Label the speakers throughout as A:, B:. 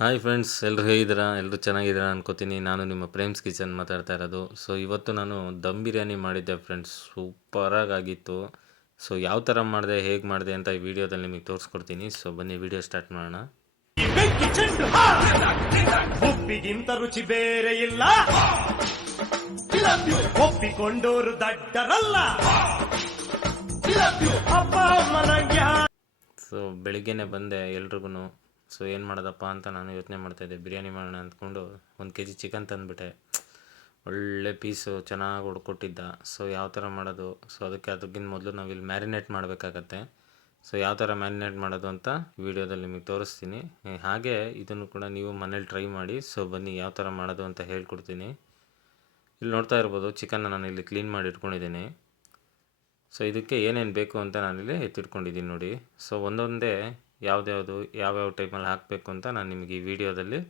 A: Hi friends ಎಲ್ಲರೂ ಹೇಗಿದ್ದೀರಾ? ಎಲ್ಲರೂ ಚೆನ್ನಾಗಿದ್ದೀರಾ ಅನ್ಕೋತೀನಿ. ನಾನು ನಿಮ್ಮ ಪ್ರೇಮ್ಸ್ ಕಿಚನ್ ಮಾತಾಡ್ತಾ ಇರೋದು. ಸೊ ಇವತ್ತು ನಾನು ದಮ್ ಬಿರಿಯಾನಿ ಮಾಡಿದ್ದೆ ಫ್ರೆಂಡ್ಸ್ ಸೂಪರಾಗಿ ಆಗಿತ್ತು. ಸೊ ಯಾವ ಥರ ಮಾಡಿದೆ ಹೇಗೆ ಮಾಡಿದೆ ಅಂತ ಈ ವಿಡಿಯೋದಲ್ಲಿ ನಿಮಗೆ ತೋರಿಸ್ಕೊಡ್ತೀನಿ. ಸೊ ಬನ್ನಿ ವಿಡಿಯೋ ಸ್ಟಾರ್ಟ್ ಮಾಡೋಣ.
B: ಉಪ್ಪಿಗಿಂತ ರುಚಿ ಬೇರೆ ಇಲ್ಲ. ಒಪ್ಪಿಕೊಂಡೋರು ದಡ್ಡರಲ್ಲ.
A: ಸೊ ಬೆಳಿಗ್ಗೆನೆ ಬಂದೆ ಎಲ್ರಿಗೂ ಸೊ ಏನು ಮಾಡೋದಪ್ಪ ಅಂತ ನಾನು ಯೋಚನೆ ಮಾಡ್ತಾಯಿದ್ದೆ ಬಿರಿಯಾನಿ ಮಾಡೋಣ ಅಂದ್ಕೊಂಡು ಒಂದು ಕೆ ಜಿ ಚಿಕನ್ ತಂದುಬಿಟ್ಟೆ. ಒಳ್ಳೆ ಪೀಸು ಚೆನ್ನಾಗಿ ಹೊಡ್ಕೊಟ್ಟಿದ್ದ ಸೊ ಯಾವ ಥರ ಮಾಡೋದು? ಸೊ ಅದಕ್ಕೆ ಅದಕ್ಕಿಂತ ಮೊದಲು ನಾವು ಇಲ್ಲಿ ಮ್ಯಾರಿನೇಟ್ ಮಾಡಬೇಕಾಗತ್ತೆ. ಸೊ ಯಾವ ಥರ ಮ್ಯಾರಿನೇಟ್ ಮಾಡೋದು ಅಂತ ವಿಡಿಯೋದಲ್ಲಿ ನಿಮಗೆ ತೋರಿಸ್ತೀನಿ. ಹಾಗೆ ಇದನ್ನು ಕೂಡ ನೀವು ಮನೇಲಿ ಟ್ರೈ ಮಾಡಿ. ಸೊ ಬನ್ನಿ ಯಾವ ಥರ ಮಾಡೋದು ಅಂತ ಹೇಳ್ಕೊಡ್ತೀನಿ. ಇಲ್ಲಿ ನೋಡ್ತಾ ಇರ್ಬೋದು ಚಿಕನ್ನ ನಾನು ಇಲ್ಲಿ ಕ್ಲೀನ್ ಮಾಡಿ ಇಟ್ಕೊಂಡಿದ್ದೀನಿ. ಸೊ ಇದಕ್ಕೆ ಏನೇನು ಬೇಕು ಅಂತ ನಾನಿಲ್ಲಿ ಎತ್ತಿಟ್ಕೊಂಡಿದ್ದೀನಿ ನೋಡಿ. ಸೊ ಒಂದೊಂದೇ ಯಾವ್ದ್ಯಾವುದು ಯಾವ್ಯಾವ ಟೈಮಲ್ಲಿ ಹಾಕಬೇಕು ಅಂತ ನಾನು ನಿಮಗೆ ಈ ವಿಡಿಯೋದಲ್ಲಿ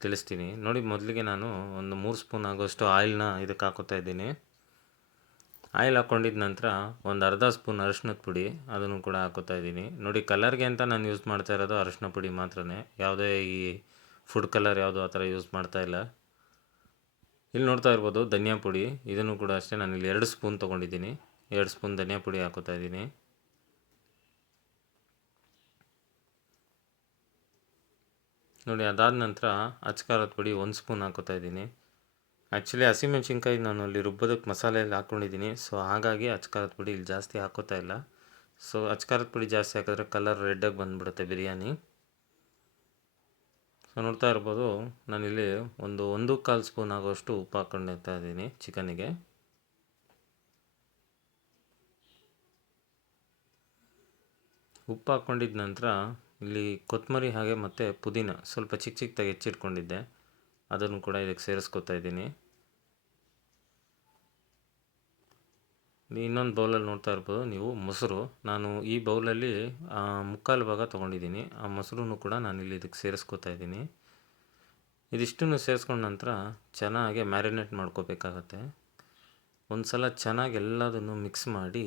A: ತಿಳಿಸ್ತೀನಿ. ನೋಡಿ, ಮೊದಲಿಗೆ ನಾನು ಒಂದು ಮೂರು ಸ್ಪೂನ್ ಆಗೋಷ್ಟು ಆಯಿಲ್ನ ಇದಕ್ಕೆ ಹಾಕೋತಾ ಇದ್ದೀನಿ. ಆಯಿಲ್ ಹಾಕ್ಕೊಂಡಿದ ನಂತರ ಒಂದು ಅರ್ಧ ಸ್ಪೂನ್ ಅರಿಶಿನದ ಪುಡಿ ಅದನ್ನು ಕೂಡ ಹಾಕೋತಾ ಇದ್ದೀನಿ. ನೋಡಿ, ಕಲರ್ಗೆ ಅಂತ ನಾನು ಯೂಸ್ ಮಾಡ್ತಾ ಇರೋದು ಅರಶಿನ ಪುಡಿ ಮಾತ್ರನೇ. ಯಾವುದೇ ಈ ಫುಡ್ ಕಲರ್ ಯಾವುದು ಆ ಥರ ಯೂಸ್ ಮಾಡ್ತಾ ಇಲ್ಲ. ಇಲ್ಲಿ ನೋಡ್ತಾ ಇರ್ಬೋದು ಧನಿಯಾ ಪುಡಿ. ಇದನ್ನು ಕೂಡ ಅಷ್ಟೇ ನಾನು ಇಲ್ಲಿ ಎರಡು ಸ್ಪೂನ್ ತೊಗೊಂಡಿದ್ದೀನಿ. ಎರಡು ಸ್ಪೂನ್ ಧನಿಯಾ ಪುಡಿ ಹಾಕೋತಾ ಇದ್ದೀನಿ. ನೋಡಿ, ಅದಾದ ನಂತರ ಅಚ್ಕಾರದ ಪುಡಿ ಒಂದು ಸ್ಪೂನ್ ಹಾಕೋತಾ ಇದ್ದೀನಿ. ಆ್ಯಕ್ಚುಲಿ ಹಸಿಮೆಣ್ಸಿನ್ಕಾಯಿ ನಾನು ಅಲ್ಲಿ ರುಬ್ಬೋದಕ್ಕೆ ಮಸಾಲೆಯಲ್ಲಿ ಹಾಕ್ಕೊಂಡಿದ್ದೀನಿ ಸೊ ಹಾಗಾಗಿ ಅಚ್ಕಾರದ ಪುಡಿ ಇಲ್ಲಿ ಜಾಸ್ತಿ ಹಾಕೋತಾ ಇಲ್ಲ. ಸೊ ಅಚ್ಕಾರದ ಪುಡಿ ಜಾಸ್ತಿ ಹಾಕಿದ್ರೆ ಕಲರ್ ರೆಡ್ಡಾಗಿ ಬಂದುಬಿಡುತ್ತೆ ಬಿರಿಯಾನಿ. ಸೊ ನೋಡ್ತಾ ಇರ್ಬೋದು, ನಾನಿಲ್ಲಿ ಒಂದು ಒಂದು ಕಾಲು ಸ್ಪೂನ್ ಆಗೋಷ್ಟು ಉಪ್ಪು ಹಾಕ್ಕೊಂಡಿರ್ತಾ ಇದ್ದೀನಿ ಚಿಕನಿಗೆ. ಉಪ್ಪು ಹಾಕ್ಕೊಂಡಿದ್ದ ನಂತರ ಇಲ್ಲಿ ಕೊತ್ತಂಬರಿ ಹಾಗೆ ಮತ್ತು ಪುದೀನ ಸ್ವಲ್ಪ ಚಿಕ್ಕ ಚಿಕ್ಕದಾಗಿ ಹೆಚ್ಚಿಟ್ಕೊಂಡಿದ್ದೆ. ಅದನ್ನು ಕೂಡ ಇದಕ್ಕೆ ಸೇರಿಸ್ಕೊತಾ ಇದ್ದೀನಿ. ಇನ್ನೊಂದು ಬೌಲಲ್ಲಿ ನೋಡ್ತಾ ಇರ್ಬೋದು ನೀವು ಮೊಸರು. ನಾನು ಈ ಬೌಲಲ್ಲಿ ಮುಕ್ಕಾಲು ಭಾಗ ತೊಗೊಂಡಿದ್ದೀನಿ. ಆ ಮೊಸರು ಕೂಡ ನಾನು ಇಲ್ಲಿ ಇದಕ್ಕೆ ಸೇರಿಸ್ಕೊತಾ ಇದ್ದೀನಿ. ಇದಿಷ್ಟನ್ನು ಸೇರಿಸ್ಕೊಂಡ ನಂತರ ಚೆನ್ನಾಗಿ ಮ್ಯಾರಿನೇಟ್ ಮಾಡ್ಕೋಬೇಕಾಗತ್ತೆ. ಒಂದು ಸಲ ಚೆನ್ನಾಗಿ ಎಲ್ಲದನ್ನು ಮಿಕ್ಸ್ ಮಾಡಿ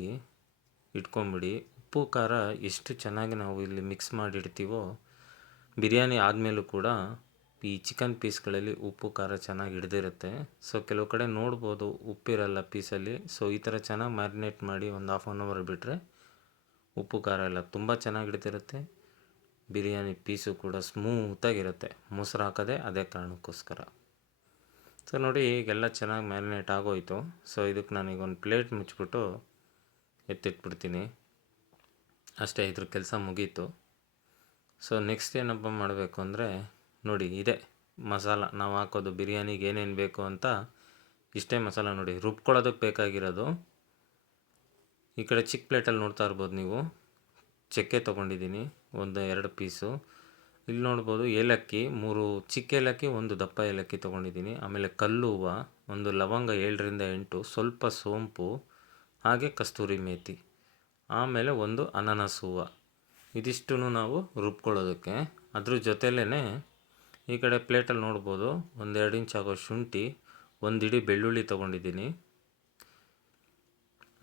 A: ಇಟ್ಕೊಂಬಿಡಿ. ಉಪ್ಪು, ಖಾರ ಎಷ್ಟು ಚೆನ್ನಾಗಿ ನಾವು ಇಲ್ಲಿ ಮಿಕ್ಸ್ ಮಾಡಿ ಇಡ್ತೀವೋ ಬಿರಿಯಾನಿ ಆದಮೇಲೂ ಕೂಡ ಈ ಚಿಕನ್ ಪೀಸ್ಗಳಲ್ಲಿ ಉಪ್ಪು, ಖಾರ ಚೆನ್ನಾಗಿ ಹಿಡ್ದಿರುತ್ತೆ. ಸೊ ಕೆಲವು ಕಡೆ ನೋಡ್ಬೋದು ಉಪ್ಪಿರಲ್ಲ ಪೀಸಲ್ಲಿ ಸೊ ಈ ಥರ ಚೆನ್ನಾಗಿ ಮ್ಯಾರಿನೇಟ್ ಮಾಡಿ ಒಂದು ಹಾಫ್ ಆನ್ ಅವರ್ ಬಿಟ್ಟರೆ ಉಪ್ಪು, ಖಾರ ಎಲ್ಲ ತುಂಬ ಚೆನ್ನಾಗಿ ಹಿಡ್ದಿರುತ್ತೆ. ಬಿರಿಯಾನಿ ಪೀಸು ಕೂಡ ಸ್ಮೂತಾಗಿರುತ್ತೆ ಮೊಸರು ಹಾಕೋದೆ ಅದೇ ಕಾರಣಕ್ಕೋಸ್ಕರ. ಸೊ ನೋಡಿ ಈಗೆಲ್ಲ ಚೆನ್ನಾಗಿ ಮ್ಯಾರಿನೇಟ್ ಆಗೋಯ್ತು. ಸೊ ಇದಕ್ಕೆ ನಾನೀಗ ಒಂದು ಪ್ಲೇಟ್ ಮುಚ್ಚಿಬಿಟ್ಟು ಎತ್ತಿಟ್ಬಿಡ್ತೀನಿ. ಅಷ್ಟೇ ಇದ್ರ ಕೆಲಸ ಮುಗೀತು. ಸೊ ನೆಕ್ಸ್ಟ್ ಏನಪ್ಪ ಮಾಡಬೇಕು ಅಂದರೆ, ನೋಡಿ, ಇದೆ ಮಸಾಲ. ನಾವು ಹಾಕೋದು ಬಿರಿಯಾನಿಗೆ ಏನೇನು ಬೇಕು ಅಂತ ಇಷ್ಟೇ ಮಸಾಲ ನೋಡಿ. ರುಬ್ಕೊಳ್ಳೋದಕ್ಕೆ ಬೇಕಾಗಿರೋದು. ಈ ಕಡೆ ಚಿಕ್ಕ ಪ್ಲೇಟಲ್ಲಿ ನೋಡ್ತಾ ಇರ್ಬೋದು ನೀವು. ಚಕ್ಕೆ ತೊಗೊಂಡಿದ್ದೀನಿ, ಒಂದು ಎರಡು ಪೀಸು. ಇಲ್ಲಿ ನೋಡ್ಬೋದು ಏಲಕ್ಕಿ, ಮೂರು ಚಿಕ್ಕ ಏಲಕ್ಕಿ, ಒಂದು ದಪ್ಪ ಏಲಕ್ಕಿ ತೊಗೊಂಡಿದ್ದೀನಿ. ಆಮೇಲೆ ಕಲ್ಲು ಹೂವು, ಒಂದು ಲವಂಗ ಏಳರಿಂದ ಎಂಟು, ಸ್ವಲ್ಪ ಸೋಂಪು, ಹಾಗೆ ಕಸ್ತೂರಿ ಮೇಥಿ ಆಮೇಲೆ ಒಂದು ಅನಾನಸ್ ಹೂವು ಇದಿಷ್ಟು ನಾವು ರುಬ್ಕೊಳ್ಳೋದಕ್ಕೆ. ಅದ್ರ ಜೊತೆಲೇ ಈ ಕಡೆ ಪ್ಲೇಟಲ್ಲಿ ನೋಡ್ಬೋದು, ಒಂದೆರಡು ಇಂಚ್ ಆಗೋ ಶುಂಠಿ ಒಂದು ಇಡೀ ಬೆಳ್ಳುಳ್ಳಿ ತೊಗೊಂಡಿದ್ದೀನಿ.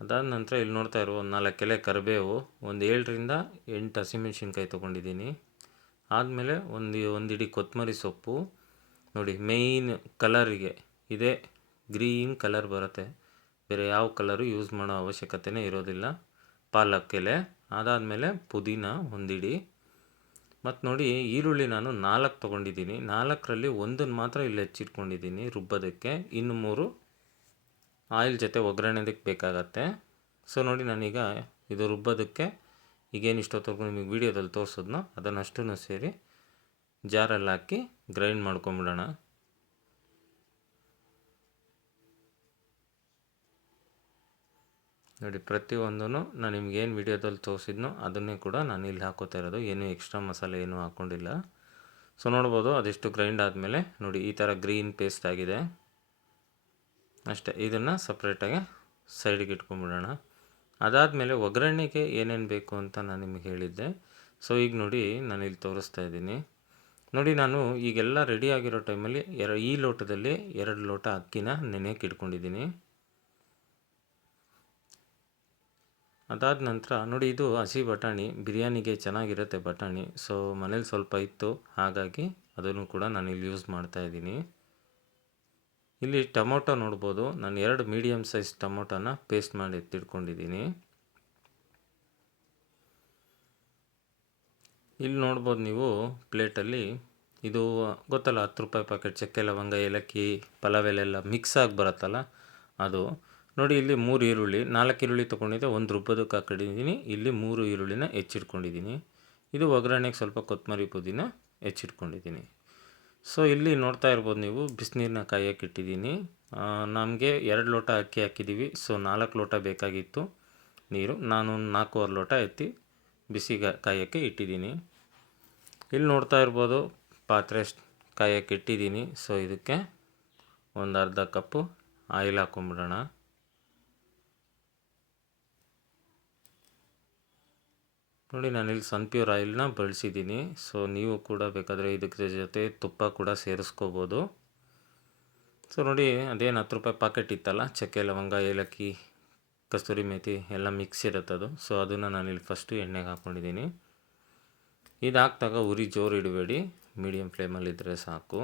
A: ಅದಾದ ನಂತರ ಇಲ್ಲಿ ನೋಡ್ತಾ ಇರೋ ಒಂದು ನಾಲ್ಕು ಎಲೆ ಕರಿಬೇವು, ಒಂದು ಏಳರಿಂದ ಎಂಟು ಹಸಿಮೆಣ್ಸಿನ್ಕಾಯಿ ತೊಗೊಂಡಿದ್ದೀನಿ. ಆದಮೇಲೆ ಒಂದು ಒಂದು ಇಡೀ ಕೊತ್ತಂಬರಿ ಸೊಪ್ಪು. ನೋಡಿ ಮೇಯ್ನ್ ಕಲರಿಗೆ ಇದೇ ಗ್ರೀನ್ ಕಲರ್ ಬರುತ್ತೆ. ಬೇರೆ ಯಾವ ಕಲರು ಯೂಸ್ ಮಾಡೋ ಅವಶ್ಯಕತೆನೇ ಇರೋದಿಲ್ಲ. ಪಾಲಕ್ ಎಲೆ ಅದಾದಮೇಲೆ ಪುದೀನ ಒಂದಿಡಿ. ಮತ್ತು ನೋಡಿ, ಈರುಳ್ಳಿ ನಾನು ನಾಲ್ಕು ತೊಗೊಂಡಿದ್ದೀನಿ. ನಾಲ್ಕರಲ್ಲಿ ಒಂದನ್ನು ಮಾತ್ರ ಇಲ್ಲಿ ಹೆಚ್ಚಿಟ್ಕೊಂಡಿದ್ದೀನಿ ರುಬ್ಬೋದಕ್ಕೆ. ಇನ್ನು ಮೂರು ಆಯಿಲ್ ಜೊತೆ ಒಗ್ಗರಣೆದಕ್ಕೆ ಬೇಕಾಗತ್ತೆ. ಸೊ ನೋಡಿ, ನಾನೀಗ ಇದು ರುಬ್ಬೋದಕ್ಕೆ ಈಗೇನು ಇಷ್ಟೊತ್ತವರೆಗೂ ನಿಮಗೆ ವೀಡಿಯೋದಲ್ಲಿ ತೋರಿಸೋದ್ನೋ ಅದನ್ನಷ್ಟೂ ಸೇರಿ ಜಾರಲ್ಲಿ ಹಾಕಿ ಗ್ರೈಂಡ್ ಮಾಡ್ಕೊಂಬಿಡೋಣ. ನೋಡಿ ಪ್ರತಿಯೊಂದೂ ನಾನು ನಿಮ್ಗೆ ಏನು ವೀಡಿಯೋದಲ್ಲಿ ತೋರಿಸಿದ್ನೋ ಅದನ್ನೇ ಕೂಡ ನಾನು ಇಲ್ಲಿ ಹಾಕೋತಾ ಇರೋದು. ಏನೂ ಎಕ್ಸ್ಟ್ರಾ ಮಸಾಲೆ ಏನೂ ಹಾಕ್ಕೊಂಡಿಲ್ಲ ಸೊ ನೋಡ್ಬೋದು, ಅದೆಷ್ಟು ಗ್ರೈಂಡ್ ಆದಮೇಲೆ ನೋಡಿ, ಈ ಥರ ಗ್ರೀನ್ ಪೇಸ್ಟ್ ಆಗಿದೆ. ಅಷ್ಟೇ, ಇದನ್ನು ಸಪ್ರೇಟಾಗಿ ಸೈಡಿಗೆ ಇಟ್ಕೊಂಡ್ಬಿಡೋಣ. ಅದಾದಮೇಲೆ ಒಗ್ಗರಣೆಗೆ ಏನೇನು ಬೇಕು ಅಂತ ನಾನು ನಿಮಗೆ ಹೇಳಿದ್ದೆ. ಸೊ ಈಗ ನೋಡಿ, ನಾನು ಇಲ್ಲಿ ತೋರಿಸ್ತಾ ಇದ್ದೀನಿ. ನೋಡಿ, ನಾನು ಈಗೆಲ್ಲ ರೆಡಿ ಆಗಿರೋ ಟೈಮಲ್ಲಿ ಎರ, ಈ ಲೋಟದಲ್ಲಿ ಎರಡು ಲೋಟ ಅಕ್ಕಿನ ನೆನೆಯಕ್ಕೆ ಇಟ್ಕೊಂಡಿದ್ದೀನಿ. ಅದಾದ ನಂತರ ನೋಡಿ ಇದು ಹಸಿ ಬಟಾಣಿ, ಬಿರಿಯಾನಿಗೆ ಚೆನ್ನಾಗಿರುತ್ತೆ ಬಟಾಣಿ. ಸೊ ಮನೇಲಿ ಸ್ವಲ್ಪ ಇತ್ತು. ಹಾಗಾಗಿ ಅದನ್ನು ಕೂಡ ನಾನು ಇಲ್ಲಿ ಯೂಸ್ ಮಾಡ್ತಾ ಇದ್ದೀನಿ. ಇಲ್ಲಿ ಟೊಮೊಟೊ ನೋಡ್ಬೋದು. ನಾನು ಎರಡು ಮೀಡಿಯಮ್ ಸೈಜ್ ಟೊಮೊಟೊನ ಪೇಸ್ಟ್ ಮಾಡಿ ಎತ್ತಿಟ್ಕೊಂಡಿದ್ದೀನಿ. ಇಲ್ಲಿ ನೋಡ್ಬೋದು ನೀವು ಪ್ಲೇಟಲ್ಲಿ ಇದು ಗೊತ್ತಲ್ಲ ಹತ್ತು ರೂಪಾಯಿ ಪ್ಯಾಕೆಟ್ ಚಕ್ಕೆ, ಲವಂಗ, ಏಲಕ್ಕಿ, ಪಲಾವ್ ಎಲೆ ಎಲ್ಲ ಮಿಕ್ಸ್ ಆಗಿ ಬರುತ್ತಲ್ಲ ಅದು. ನೋಡಿ, ಇಲ್ಲಿ ಮೂರು ಈರುಳ್ಳಿ, ನಾಲ್ಕು ಈರುಳ್ಳಿ ತೊಗೊಂಡಿದ್ದೆ, ಒಂದು ರುಬ್ಬೋದಕ್ಕೆ ಹಾಕೊಂಡಿದ್ದೀನಿ ಇಲ್ಲಿ ಮೂರು ಈರುಳ್ಳಿನ ಹೆಚ್ಚಿಟ್ಕೊಂಡಿದ್ದೀನಿ. ಇದು ಒಗ್ಗರಣೆಗೆ ಸ್ವಲ್ಪ ಕೊತ್ತಂಬರಿ ಪುದೀನ ಹೆಚ್ಚಿಟ್ಕೊಂಡಿದ್ದೀನಿ. ಸೊ ಇಲ್ಲಿ ನೋಡ್ತಾ ಇರ್ಬೋದು ನೀವು ಬಿಸಿನೀರನ್ನ ಕಾಯಕ್ಕೆ ಇಟ್ಟಿದ್ದೀನಿ. ನಮಗೆ ಎರಡು ಲೋಟ ಅಕ್ಕಿ ಹಾಕಿದ್ದೀವಿ. ಸೊ ನಾಲ್ಕು ಲೋಟ ಬೇಕಾಗಿತ್ತು ನೀರು. ನಾನು ನಾಲ್ಕೂವರೆ ಲೋಟ ಎತ್ತಿ ಬಿಸಿ ಕಾಯೋಕ್ಕೆ ಇಟ್ಟಿದ್ದೀನಿ. ಇಲ್ಲಿ ನೋಡ್ತಾ ಇರ್ಬೋದು, ಪಾತ್ರೆ ಕಾಯಕ್ಕೆ ಇಟ್ಟಿದ್ದೀನಿ. ಸೊ ಇದಕ್ಕೆ ಒಂದು ಅರ್ಧ ಕಪ್ಪು ಆಯಿಲ್ ಹಾಕೊಂಬಿಡೋಣ. ನೋಡಿ ನಾನಿಲ್ಲಿ ಸನ್ಪ್ಯೂರ್ ಆಯಿಲ್ನ ಬಳಸಿದ್ದೀನಿ ಸೊ ನೀವು ಕೂಡ ಬೇಕಾದರೆ ಇದಕ್ಕೆ ಜೊತೆ ತುಪ್ಪ ಕೂಡ ಸೇರಿಸ್ಕೋಬೋದು. ಸೊ ನೋಡಿ, ಅದೇನು ಹತ್ತು ರೂಪಾಯಿ ಪಾಕೆಟ್ ಇತ್ತಲ್ಲ, ಚಕ್ಕೆ, ಲವಂಗ, ಏಲಕ್ಕಿ, ಕಸ್ತೂರಿ ಮೇಥಿ ಎಲ್ಲ ಮಿಕ್ಸ್ ಇರುತ್ತದು ಸೊ ಅದನ್ನು ನಾನಿಲ್ಲಿ ಫಸ್ಟು ಎಣ್ಣೆಗೆ ಹಾಕ್ಕೊಂಡಿದ್ದೀನಿ ಇದು ಹಾಕ್ದಾಗ ಉರಿ ಜೋರು ಇಡಬೇಡಿ. ಮೀಡಿಯಮ್ ಫ್ಲೇಮಲ್ಲಿದ್ದರೆ ಸಾಕು.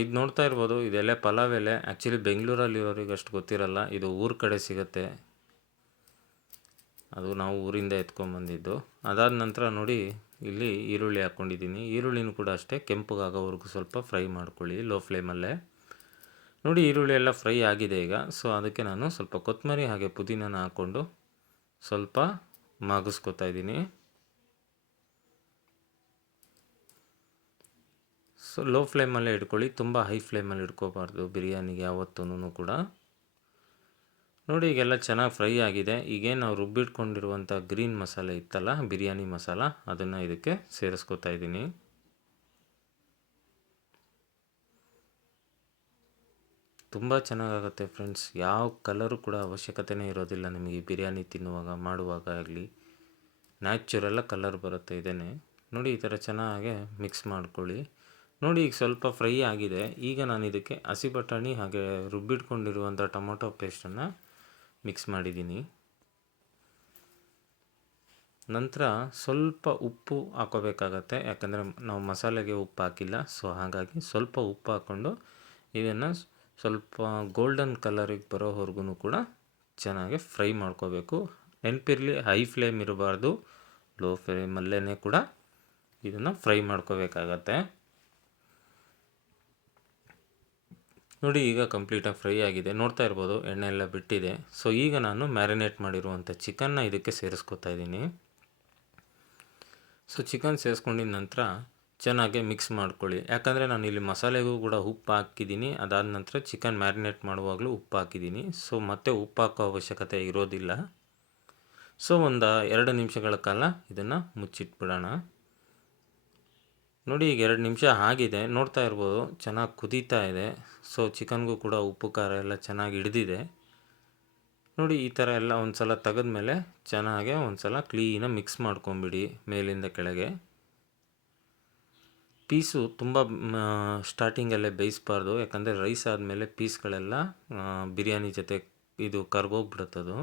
A: ಇದು ನೋಡ್ತಾ ಇರ್ಬೋದು, ಇದೆಲ್ಲ ಪಲಾವ್ ಎಲೆ. ಆ್ಯಕ್ಚುಲಿ ಬೆಂಗಳೂರಲ್ಲಿರೋರಿಗೆ ಅಷ್ಟು ಗೊತ್ತಿರಲ್ಲ, ಇದು ಊರ ಕಡೆ ಸಿಗುತ್ತೆ. ಅದು ನಾವು ಊರಿಂದ ಎತ್ಕೊಂಬಂದಿದ್ದು ಅದಾದ ನಂತರ ನೋಡಿ ಇಲ್ಲಿ ಈರುಳ್ಳಿ ಹಾಕ್ಕೊಂಡಿದ್ದೀನಿ ಈರುಳ್ಳಿನೂ ಕೂಡ ಅಷ್ಟೇ ಕೆಂಪಗಾಗೋವರೆಗೂ ಸ್ವಲ್ಪ ಫ್ರೈ ಮಾಡ್ಕೊಳ್ಳಿ ಲೋ ಫ್ಲೇಮಲ್ಲೇ ನೋಡಿ ಈರುಳ್ಳಿ ಎಲ್ಲ ಫ್ರೈ ಆಗಿದೆ ಈಗ. ಸೊ ಅದಕ್ಕೆ ನಾನು ಸ್ವಲ್ಪ ಕೊತ್ತಂಬರಿ ಹಾಗೆ ಪುದೀನನ ಹಾಕ್ಕೊಂಡು ಸ್ವಲ್ಪ ಮಾಗಿಸ್ಕೊತಾ ಇದ್ದೀನಿ. ಸೊ ಲೋ ಫ್ಲೇಮಲ್ಲೇ ಇಟ್ಕೊಳ್ಳಿ. ತುಂಬ ಹೈ ಫ್ಲೇಮಲ್ಲಿ ಇಟ್ಕೋಬಾರ್ದು ಬಿರಿಯಾನಿಗೆ ಯಾವತ್ತೂ ಕೂಡ. ನೋಡಿ, ಈಗೆಲ್ಲ ಚೆನ್ನಾಗಿ ಫ್ರೈ ಆಗಿದೆ. ಈಗೇನು ನಾವು ರುಬ್ಬಿಟ್ಕೊಂಡಿರುವಂಥ ಗ್ರೀನ್ ಮಸಾಲೆ ಇತ್ತಲ್ಲ, ಬಿರಿಯಾನಿ ಮಸಾಲ, ಅದನ್ನು ಇದಕ್ಕೆ ಸೇರಿಸ್ಕೊತಾ ಇದ್ದೀನಿ. ತುಂಬ ಚೆನ್ನಾಗಾಗುತ್ತೆ ಫ್ರೆಂಡ್ಸ್. ಯಾವ ಕಲರು ಕೂಡ ಅವಶ್ಯಕತೆನೇ ಇರೋದಿಲ್ಲ ನಿಮಗೆ ಬಿರಿಯಾನಿ ತಿನ್ನುವಾಗ, ಮಾಡುವಾಗ ಆಗಲಿ. ನ್ಯಾಚುರಲ್ಲ ಕಲರ್ ಬರುತ್ತೆ ಇದೇ ನೋಡಿ, ಈ ಥರ ಚೆನ್ನಾಗೆ ಮಿಕ್ಸ್ ಮಾಡ್ಕೊಳ್ಳಿ. ನೋಡಿ, ಈಗ ಸ್ವಲ್ಪ ಫ್ರೈ ಆಗಿದೆ. ಈಗ ನಾನು ಇದಕ್ಕೆ ಹಸಿ ಬಟಾಣಿ ಹಾಗೆ ರುಬ್ಬಿಟ್ಕೊಂಡಿರುವಂಥ ಟೊಮೊಟೊ ಪೇಸ್ಟನ್ನು ಮಿಕ್ಸ್ ಮಾಡಿದ್ದೀನಿ. ನಂತರ ಸ್ವಲ್ಪ ಉಪ್ಪು ಹಾಕೋಬೇಕಾಗತ್ತೆ. ಯಾಕಂದರೆ ನಾವು ಮಸಾಲೆಗೆ ಉಪ್ಪು ಹಾಕಿಲ್ಲ. ಸೊ ಹಾಗಾಗಿ ಸ್ವಲ್ಪ ಉಪ್ಪು ಹಾಕ್ಕೊಂಡು ಇದನ್ನು ಸ್ವಲ್ಪ ಗೋಲ್ಡನ್ ಕಲರಿಗೆ ಬರೋವರೆಗೂ ಕೂಡ ಚೆನ್ನಾಗಿ ಫ್ರೈ ಮಾಡ್ಕೋಬೇಕು. ನೆನಪಿರಲಿ ಹೈ ಫ್ಲೇಮ್ ಇರಬಾರ್ದು. ಲೋ ಫ್ಲೇಮಲ್ಲೇ ಕೂಡ ಇದನ್ನು ಫ್ರೈ ಮಾಡ್ಕೋಬೇಕಾಗತ್ತೆ. ನೋಡಿ, ಈಗ ಕಂಪ್ಲೀಟಾಗಿ ಫ್ರೈ ಆಗಿದೆ. ನೋಡ್ತಾ ಇರ್ಬೋದು, ಎಣ್ಣೆ ಎಲ್ಲ ಬಿಟ್ಟಿದೆ. ಸೊ ಈಗ ನಾನು ಮ್ಯಾರಿನೇಟ್ ಮಾಡಿರುವಂಥ ಚಿಕನ್ನ ಇದಕ್ಕೆ ಸೇರಿಸ್ಕೊತಾ ಇದ್ದೀನಿ. ಸೊ ಚಿಕನ್ ಸೇರಿಸ್ಕೊಂಡಿದ್ದ ನಂತರ ಚೆನ್ನಾಗಿ ಮಿಕ್ಸ್ ಮಾಡ್ಕೊಳ್ಳಿ. ಯಾಕಂದರೆ ನಾನು ಇಲ್ಲಿ ಮಸಾಲೆಗೂ ಕೂಡ ಉಪ್ಪು ಹಾಕಿದ್ದೀನಿ. ಅದಾದ ನಂತರ ಚಿಕನ್ ಮ್ಯಾರಿನೇಟ್ ಮಾಡುವಾಗಲೂ ಉಪ್ಪು ಹಾಕಿದ್ದೀನಿ. ಸೊ ಮತ್ತೆ ಉಪ್ಪು ಹಾಕೋ ಅವಶ್ಯಕತೆ ಇರೋದಿಲ್ಲ. ಸೊ ಒಂದು ಎರಡು ನಿಮಿಷಗಳ ಕಾಲ ಇದನ್ನು ಮುಚ್ಚಿಟ್ಬಿಡೋಣ. ನೋಡಿ ಈಗ ಎರಡು ನಿಮಿಷ ಆಗಿದೆ, ನೋಡ್ತಾ ಇರ್ಬೋದು, ಚೆನ್ನಾಗಿ ಕುದೀತಾ ಇದೆ. ಸೊ ಚಿಕನ್ಗೂ ಕೂಡ ಉಪ್ಪು, ಖಾರ ಎಲ್ಲ ಚೆನ್ನಾಗಿ ಹಿಡಿದಿದೆ. ನೋಡಿ, ಈ ಥರ ಎಲ್ಲ ಒಂದು ಸಲ ತೆಗೆದ್ಮೇಲೆ ಚೆನ್ನಾಗೆ ಒಂದು ಸಲ ಕ್ಲೀನಾಗಿ ಮಿಕ್ಸ್ ಮಾಡ್ಕೊಂಬಿಡಿ ಮೇಲಿಂದ ಕೆಳಗೆ. ಪೀಸು ತುಂಬ ಸ್ಟಾರ್ಟಿಂಗಲ್ಲೇ ಬೇಯಿಸ್ಬಾರ್ದು, ಯಾಕಂದರೆ ರೈಸ್ ಆದಮೇಲೆ ಪೀಸ್ಗಳೆಲ್ಲ ಬಿರಿಯಾನಿ ಜೊತೆ ಇದು ಕರ್ಗೋಗ್ಬಿಡುತ್ತದು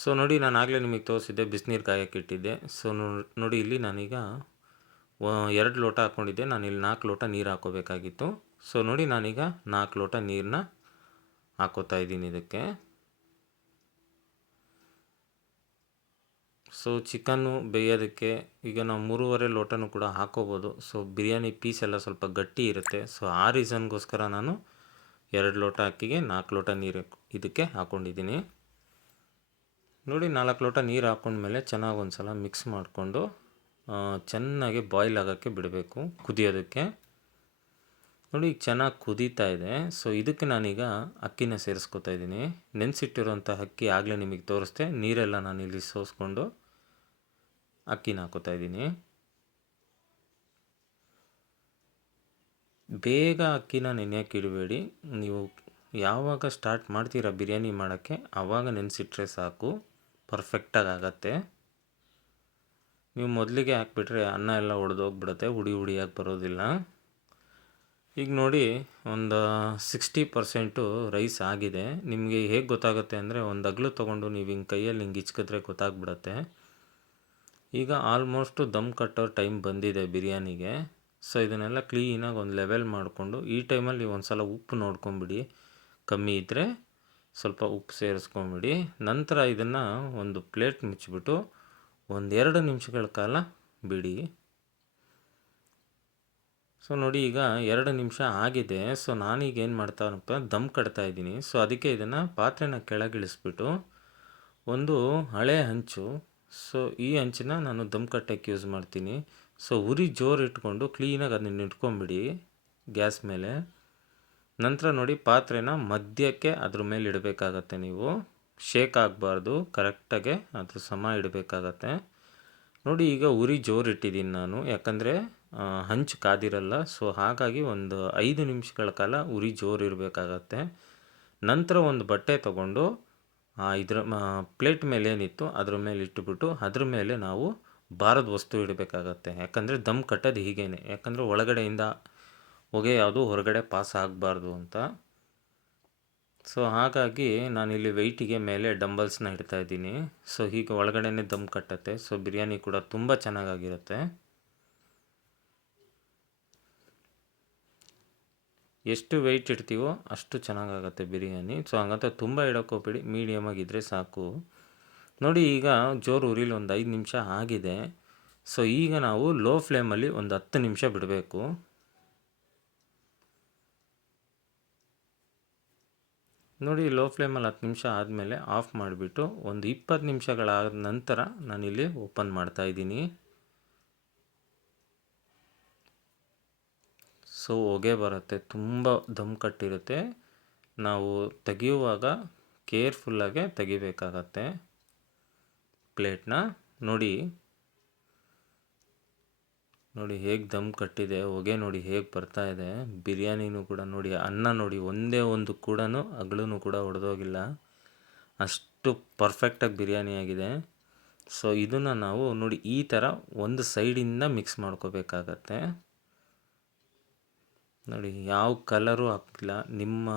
A: ಸೊ ನೋಡಿ, ನಾನು ಆಗಲೇ ನಿಮಗೆ ತೋರಿಸಿದ್ದೆ, ಬಿಸಿನೀರು ಕಾಯಕ್ಕೆ ಇಟ್ಟಿದ್ದೆ. ಸೊ ನೋಡಿ, ಇಲ್ಲಿ ನಾನೀಗ ಎರಡು ಲೋಟ ಹಾಕ್ಕೊಂಡಿದ್ದೆ ನಾನು ಇಲ್ಲಿ ನಾಲ್ಕು ಲೋಟ ನೀರು ಹಾಕೋಬೇಕಾಗಿತ್ತು. ಸೊ ನೋಡಿ ನಾನೀಗ ನಾಲ್ಕು ಲೋಟ ನೀರನ್ನ ಹಾಕೋತಾ ಇದ್ದೀನಿ ಇದಕ್ಕೆ. ಸೊ ಚಿಕನ್ನು ಬೇಯೋದಕ್ಕೆ ಈಗ ನಾವು ಮೂರುವರೆ ಲೋಟನೂ ಕೂಡ ಹಾಕೋಬೋದು. ಸೊ ಬಿರಿಯಾನಿ ಪೀಸ್ ಎಲ್ಲ ಸ್ವಲ್ಪ ಗಟ್ಟಿ ಇರುತ್ತೆ. ಸೊ ಆ ರೀಸನ್ಗೋಸ್ಕರ ನಾನು ಎರಡು ಲೋಟ ಅಕ್ಕಿಗೆ ನಾಲ್ಕು ಲೋಟ ನೀರು ಇದಕ್ಕೆ ಹಾಕ್ಕೊಂಡಿದ್ದೀನಿ ನೋಡಿ ನಾಲ್ಕು ಲೋಟ ನೀರು ಹಾಕ್ಕೊಂಡ್ಮೇಲೆ ಚೆನ್ನಾಗಿ ಒಂದು ಸಲ ಮಿಕ್ಸ್ ಮಾಡಿಕೊಂಡು ಚೆನ್ನಾಗಿ ಬಾಯ್ಲ್ ಆಗೋಕ್ಕೆ ಬಿಡಬೇಕು, ಕುದಿಯೋದಕ್ಕೆ. ನೋಡಿ, ಈಗ ಚೆನ್ನಾಗಿ ಕುದೀತಾ ಇದೆ. ಸೊ ಇದಕ್ಕೆ ನಾನೀಗ ಅಕ್ಕಿನ ಸೇರಿಸ್ಕೊತಾ ಇದ್ದೀನಿ. ನೆನೆಸಿಟ್ಟಿರೋಂಥ ಅಕ್ಕಿ ಆಗಲೇ ನಿಮಗೆ ತೋರಿಸ್ದೆ ನೀರೆಲ್ಲ ನಾನು ಇಲ್ಲಿ ಸೋಸ್ಕೊಂಡು ಅಕ್ಕಿನ ಹಾಕೋತಾ ಇದ್ದೀನಿ. ಬೇಗ ಅಕ್ಕಿನ ನೆನೆಯೋಕೆ ಇಡಬೇಡಿ. ನೀವು ಯಾವಾಗ ಸ್ಟಾರ್ಟ್ ಮಾಡ್ತೀರಾ ಬಿರಿಯಾನಿ ಮಾಡೋಕ್ಕೆ ಆವಾಗ ನೆನೆಸಿಟ್ರೆ ಸಾಕು. ಪರ್ಫೆಕ್ಟಾಗಿ ಆಗತ್ತೆ. ನೀವು ಮೊದಲಿಗೆ ಹಾಕ್ಬಿಟ್ರೆ ಅನ್ನ ಎಲ್ಲ ಒಡೆದೋಗ್ಬಿಡುತ್ತೆ, ಹುಡಿ ಹುಡಿಯಾಗಿ ಬರೋದಿಲ್ಲ. ಈಗ ನೋಡಿ, ಒಂದು ಸಿಕ್ಸ್ಟಿ ಪರ್ಸೆಂಟು ರೈಸ್ ಆಗಿದೆ. ನಿಮಗೆ ಹೇಗೆ ಗೊತ್ತಾಗುತ್ತೆ ಅಂದರೆ, ಒಂದು ಅಗ್ಲು ತೊಗೊಂಡು ನೀವು ಹಿಂಗೆ ಕೈಯಲ್ಲಿ ಹಿಂಗೆ ಇಚ್ಕಿದ್ರೆ ಗೊತ್ತಾಗ್ಬಿಡತ್ತೆ. ಈಗ ಆಲ್ಮೋಸ್ಟು ದಮ್ ಕಟ್ಟೋ ಟೈಮ್ ಬಂದಿದೆ ಬಿರಿಯಾನಿಗೆ. ಸೊ ಇದನ್ನೆಲ್ಲ ಕ್ಲೀನಾಗಿ ಒಂದು ಲೆವೆಲ್ ಮಾಡಿಕೊಂಡು, ಈ ಟೈಮಲ್ಲಿ ಒಂದು ಸಲ ಉಪ್ಪು ನೋಡ್ಕೊಂಬಿಡಿ. ಕಮ್ಮಿ ಇದ್ದರೆ ಸ್ವಲ್ಪ ಉಪ್ಪು ಸೇರಿಸ್ಕೊಂಬಿಡಿ. ನಂತರ ಇದನ್ನು ಒಂದು ಪ್ಲೇಟ್ ಮುಚ್ಚಿಬಿಟ್ಟು ಒಂದೆರಡು ನಿಮಿಷಗಳ ಕಾಲ ಬಿಡಿ. ಸೊ ನೋಡಿ ಈಗ ಎರಡು ನಿಮಿಷ ಆಗಿದೆ. ಸೊ ನಾನೀಗ ಏನು ಮಾಡ್ತಾನಪ್ಪ ದಮ್ ಕಟ್ತಾ ಇದ್ದೀನಿ. ಸೊ ಅದಕ್ಕೆ ಇದನ್ನು ಪಾತ್ರೆನ ಕೆಳಗಿಳಿಸ್ಬಿಟ್ಟು ಒಂದು ಹಳೆ ಹಂಚು ಸೊ ಈ ಹಂಚನ್ನ ನಾನು ದಮ್ ಕಟ್ಟಕ್ಕೆ ಯೂಸ್ ಮಾಡ್ತೀನಿ. ಸೊ ಉರಿ ಜೋರು ಇಟ್ಕೊಂಡು ಕ್ಲೀನಾಗಿ ಅದನ್ನ ಇಟ್ಕೊಂಬಿಡಿ ಗ್ಯಾಸ್ ಮೇಲೆ. ನಂತರ ನೋಡಿ ಪಾತ್ರೆನ ಮಧ್ಯಕ್ಕೆ ಅದ್ರ ಮೇಲೆ ಇಡಬೇಕಾಗತ್ತೆ ನೀವು. ಶೇಕ್ ಆಗಬಾರ್ದು ಕರೆಕ್ಟಾಗೆ ಅದು ಸಮ ಇಡಬೇಕಾಗತ್ತೆ. ನೋಡಿ, ಈಗ ಉರಿ ಜೋರು ಇಟ್ಟಿದ್ದೀನಿ ನಾನು. ಯಾಕಂದರೆ ಹಂಚು ಕಾದಿರಲ್ಲ. ಸೊ ಹಾಗಾಗಿ ಒಂದು ಐದು ನಿಮಿಷಗಳ ಕಾಲ ಉರಿ ಜೋರು ಇರಬೇಕಾಗತ್ತೆ. ನಂತರ ಒಂದು ಬಟ್ಟೆ ತಗೊಂಡು ಇದರ ಪ್ಲೇಟ್ ಮೇಲೆ ಏನಿತ್ತು ಅದ್ರ ಮೇಲೆ ಇಟ್ಟುಬಿಟ್ಟು, ಅದ್ರ ಮೇಲೆ ನಾವು ಬಾರದ ವಸ್ತು ಇಡಬೇಕಾಗತ್ತೆ. ಯಾಕಂದರೆ, ದಮ್ ಕಟ್ಟೋದು ಹೀಗೇನೆ. ಯಾಕಂದರೆ, ಒಳಗಡೆಯಿಂದ ಹೊಗೆ ಯಾವುದು ಹೊರಗಡೆ ಪಾಸ್ ಆಗಬಾರ್ದು ಅಂತ. ಸೊ ಹಾಗಾಗಿ ನಾನಿಲ್ಲಿ ವೆಯ್ಟಿಗೆ ಮೇಲೆ ಡಂಬಲ್ಸ್ನ ಇಡ್ತಾ ಇದ್ದೀನಿ. ಸೊ ಹೀಗೆ ಒಳಗಡೆನೇ ದಮ್ ಕಟ್ಟತ್ತೆ. ಸೊ ಬಿರಿಯಾನಿ ಕೂಡ ತುಂಬ ಚೆನ್ನಾಗಾಗಿರುತ್ತೆ. ಎಷ್ಟು ವೆಯ್ಟ್ ಇಡ್ತೀವೋ ಅಷ್ಟು ಚೆನ್ನಾಗಾಗತ್ತೆ ಬಿರಿಯಾನಿ. ಸೊ ಹಂಗಂತ ತುಂಬ ಇಡೋಕೆ ಹೋಗ್ಬೇಡಿ. ಮೀಡಿಯಮಾಗಿದ್ದರೆ ಸಾಕು. ನೋಡಿ, ಈಗ ಜೋರು ಉರಿಲಿ ಒಂದು ಐದು ನಿಮಿಷ ಆಗಿದೆ. ಸೊ ಈಗ ನಾವು ಲೋ ಫ್ಲೇಮಲ್ಲಿ ಒಂದು ಹತ್ತು ನಿಮಿಷ ಬಿಡಬೇಕು. ನೋಡಿ ಲೋ ಫ್ಲೇಮಲ್ಲಿ ಹತ್ತು ನಿಮಿಷ ಆದಮೇಲೆ ಆಫ್ ಮಾಡಿಬಿಟ್ಟು ಒಂದು ಇಪ್ಪತ್ತು ನಿಮಿಷಗಳಾದ ನಂತರ ನಾನಿಲ್ಲಿ ಓಪನ್ ಮಾಡ್ತಾ ಇದ್ದೀನಿ. ಸೊ ಹೊಗೆ ಬರುತ್ತೆ. ತುಂಬ ದಮ್ ಕಟ್ಟಿರುತ್ತೆ. ನಾವು ತೆಗೆಯುವಾಗ ಕೇರ್ಫುಲ್ಲಾಗೆ ತೆಗಿಬೇಕಾಗತ್ತೆ ಪ್ಲೇಟ್ನ ನೋಡಿ ನೋಡಿ ಹೇಗೆ ದಮ್ ಕಟ್ಟಿದೆ, ಹೊಗೆ ನೋಡಿ ಹೇಗೆ ಬರ್ತಾ ಇದೆ. ಬಿರಿಯಾನಿನೂ ಕೂಡ ನೋಡಿ, ಅನ್ನ ನೋಡಿ, ಒಂದೇ ಒಂದು ಕೂಡ ಅಗಳೂ ಕೂಡ ಹೊಡೆದೋಗಿಲ್ಲ ಅಷ್ಟು ಪರ್ಫೆಕ್ಟಾಗಿ ಬಿರಿಯಾನಿ ಆಗಿದೆ. ಸೊ ಇದನ್ನು ನಾವು ನೋಡಿ ಈ ಥರ ಒಂದು ಸೈಡಿಂದ ಮಿಕ್ಸ್ ಮಾಡ್ಕೋಬೇಕಾಗತ್ತೆ. ನೋಡಿ, ಯಾವ ಕಲರು ಹಾಕಿಲ್ಲ ನಿಮ್ಮ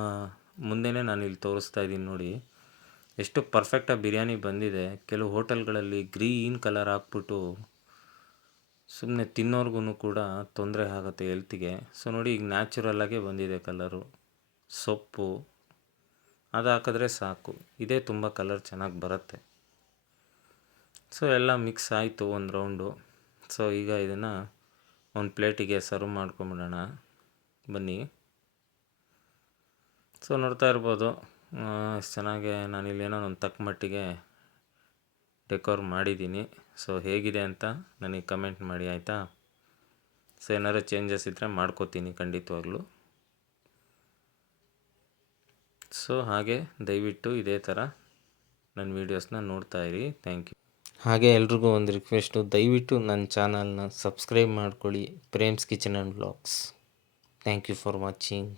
A: ಮುಂದೆನೇ ನಾನು ಇಲ್ಲಿ ತೋರಿಸ್ತಾ ಇದ್ದೀನಿ ನೋಡಿ. ಎಷ್ಟು ಪರ್ಫೆಕ್ಟಾಗಿ ಬಿರಿಯಾನಿ ಬಂದಿದೆ. ಕೆಲವು ಹೋಟೆಲ್ಗಳಲ್ಲಿ ಗ್ರೀನ್ ಕಲರ್ ಹಾಕ್ಬಿಟ್ಟು ಸುಮ್ಮನೆ ತಿನ್ನೋರ್ಗು ಕೂಡ ತೊಂದರೆ ಆಗುತ್ತೆ ಹೆಲ್ತಿಗೆ. ಸೊ ನೋಡಿ, ಈಗ ನ್ಯಾಚುರಲ್ಲಾಗೇ ಬಂದಿದೆ ಕಲರು. ಸೊಪ್ಪು. ಅದು ಹಾಕಿದ್ರೆ ಸಾಕು. ಇದೇ ತುಂಬ ಕಲರ್ ಚೆನ್ನಾಗಿ ಬರುತ್ತೆ. ಸೊ ಎಲ್ಲ ಮಿಕ್ಸ್ ಆಯಿತು ಒಂದು ರೌಂಡು. ಸೊ ಈಗ ಇದನ್ನು ಒಂದು ಪ್ಲೇಟಿಗೆ ಸರ್ವ್ ಮಾಡ್ಕೊಂಬಿಡೋಣ. ಬನ್ನಿ. ಸೊ ನೋಡ್ತಾ ಇರ್ಬೋದು. ಚೆನ್ನಾಗೆ ಚೆನ್ನಾಗಿ ನಾನಿಲ್ಲೇನೋ ಒಂದು ತಕ್ಕ ಮಟ್ಟಿಗೆ ಡೆಕೋರ್ ಮಾಡಿದ್ದೀನಿ. ಸೊ ಹೇಗಿದೆ ಅಂತ ನನಗೆ ಕಮೆಂಟ್ ಮಾಡಿ, ಆಯಿತಾ? ಸೊ ಏನಾದ್ರು ಚೇಂಜಸ್ ಇದ್ದರೆ ಮಾಡ್ಕೋತೀನಿ ಖಂಡಿತವಾಗ್ಲೂ. ಸೊ ಹಾಗೆ ದಯವಿಟ್ಟು ಇದೇ ಥರ ನನ್ನ ವೀಡಿಯೋಸ್ನ ಇರಿ. ಥ್ಯಾಂಕ್ ಯು ಹಾಗೆ ಎಲ್ರಿಗೂ ಒಂದು ರಿಕ್ವೆಸ್ಟು ದಯವಿಟ್ಟು ನನ್ನ ಚಾನಲ್ನ ಸಬ್ಸ್ಕ್ರೈಬ್ ಮಾಡ್ಕೊಳ್ಳಿ. Prem's kitchen and blogs thank you for watching